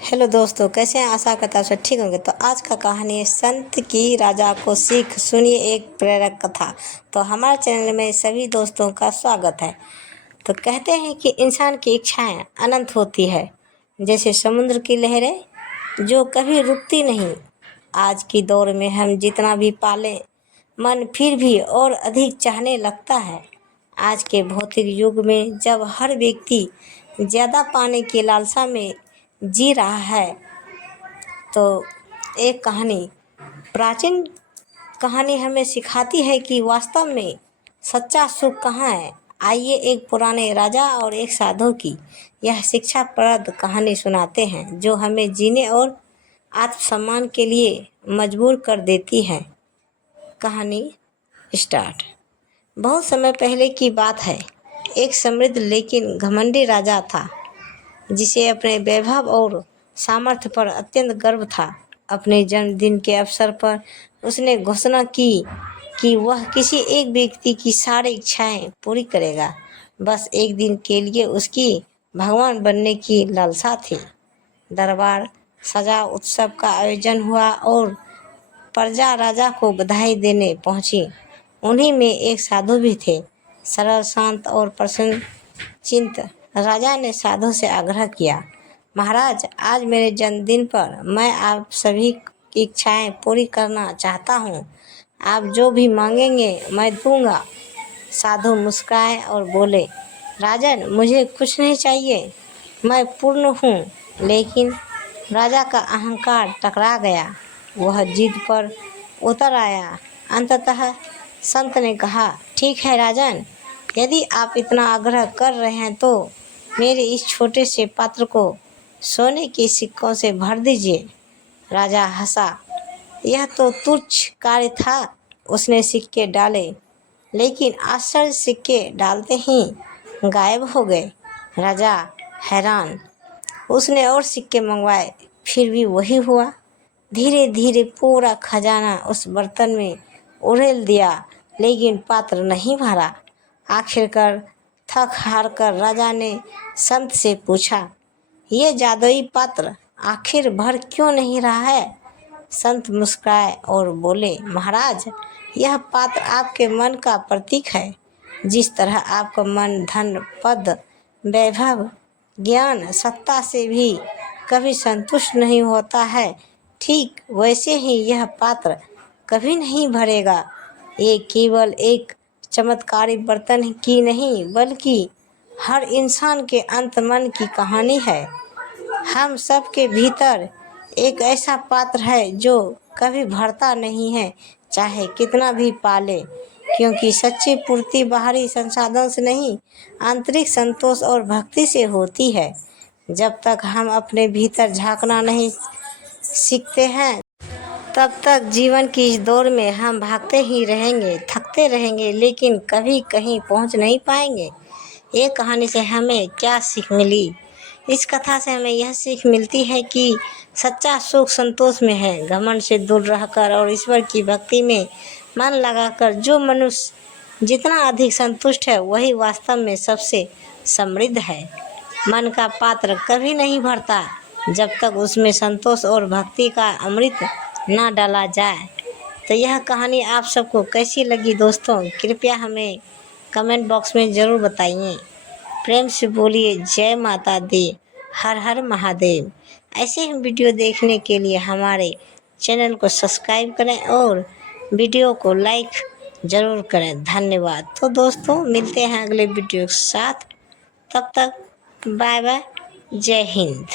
Hello दोस्तों, कैसे हैं? आशा करता हूँ सब ठीक होंगे। तो आज का कहानी है संत की राजा को सीख। सुनिए एक प्रेरक कथा। तो हमारे चैनल में सभी दोस्तों का स्वागत है। तो कहते हैं कि इंसान की इच्छाएं अनंत होती है, जैसे समुद्र की लहरें जो कभी रुकती नहीं। आज की दौर में हम जितना भी पालें, मन फिर भी और अधिक चाहने लगता है। आज के भौतिक युग में जब हर व्यक्ति ज़्यादा पाने की लालसा में जी रहा है, तो एक प्राचीन कहानी हमें सिखाती है कि वास्तव में सच्चा सुख कहाँ है। आइए एक पुराने राजा और एक साधु की यह शिक्षाप्रद कहानी सुनाते हैं, जो हमें जीने और आत्मसम्मान के लिए मजबूर कर देती है। कहानी स्टार्ट। बहुत समय पहले की बात है। एक समृद्ध लेकिन घमंडी राजा था, जिसे अपने वैभव और सामर्थ्य पर अत्यंत गर्व था। अपने जन्मदिन के अवसर पर उसने घोषणा की कि वह किसी एक व्यक्ति की सारी इच्छाएं पूरी करेगा। बस एक दिन के लिए उसकी भगवान बनने की लालसा थी। दरबार सजा, उत्सव का आयोजन हुआ और प्रजा राजा को बधाई देने पहुंची। उन्हीं में एक साधु भी थे, सरल, शांत और प्रसन्नचित्त। राजा ने साधु से आग्रह किया, महाराज, आज मेरे जन्मदिन पर मैं आप सभी की इच्छाएं पूरी करना चाहता हूँ। आप जो भी मांगेंगे मैं दूंगा। साधु मुस्कुराए और बोले, राजन, मुझे कुछ नहीं चाहिए, मैं पूर्ण हूँ। लेकिन राजा का अहंकार टकरा गया। वह जिद पर उतर आया। अंततः संत ने कहा, ठीक है राजन, यदि आप इतना आग्रह कर रहे हैं तो मेरे इस छोटे से पात्र को सोने के सिक्कों से भर दीजिए। राजा हंसा। यह तो तुच्छ कार्य था। उसने सिक्के डाले, लेकिन आश्चर्य, सिक्के डालते ही गायब हो गए। राजा हैरान। उसने और सिक्के मंगवाए, फिर भी वही हुआ। धीरे धीरे पूरा खजाना उस बर्तन में उड़ेल दिया, लेकिन पात्र नहीं भरा। आखिरकार थक हार कर राजा ने संत से पूछा, ये जादुई पात्र आखिर भर क्यों नहीं रहा है? संत मुस्कुराए और बोले, महाराज, यह पात्र आपके मन का प्रतीक है। जिस तरह आपका मन धन, पद, वैभव, ज्ञान, सत्ता से भी कभी संतुष्ट नहीं होता है, ठीक वैसे ही यह पात्र कभी नहीं भरेगा। ये केवल एक चमत्कारी बर्तन की नहीं, बल्कि हर इंसान के अंत मन की कहानी है। हम सब के भीतर एक ऐसा पात्र है जो कभी भरता नहीं है, चाहे कितना भी पाले, क्योंकि सच्ची पूर्ति बाहरी संसाधन से नहीं, आंतरिक संतोष और भक्ति से होती है। जब तक हम अपने भीतर झांकना नहीं सीखते हैं, तब तक जीवन की इस दौड़ में हम भागते ही रहेंगे, थकते रहेंगे, लेकिन कभी कहीं पहुंच नहीं पाएंगे। ये कहानी से हमें क्या सीख मिली? इस कथा से हमें यह सीख मिलती है कि सच्चा सुख संतोष में है। घमंड से दूर रहकर और ईश्वर की भक्ति में मन लगाकर जो मनुष्य जितना अधिक संतुष्ट है, वही वास्तव में सबसे समृद्ध है। मन का पात्र कभी नहीं भरता जब तक उसमें संतोष और भक्ति का अमृत ना डाला जाए। तो यह कहानी आप सबको कैसी लगी दोस्तों? कृपया हमें कमेंट बॉक्स में ज़रूर बताइए। प्रेम से बोलिए जय माता दी, हर हर महादेव। ऐसे ही वीडियो देखने के लिए हमारे चैनल को सब्सक्राइब करें और वीडियो को लाइक ज़रूर करें। धन्यवाद। तो दोस्तों, मिलते हैं अगले वीडियो के साथ। तब तक बाय बाय, जय हिंद।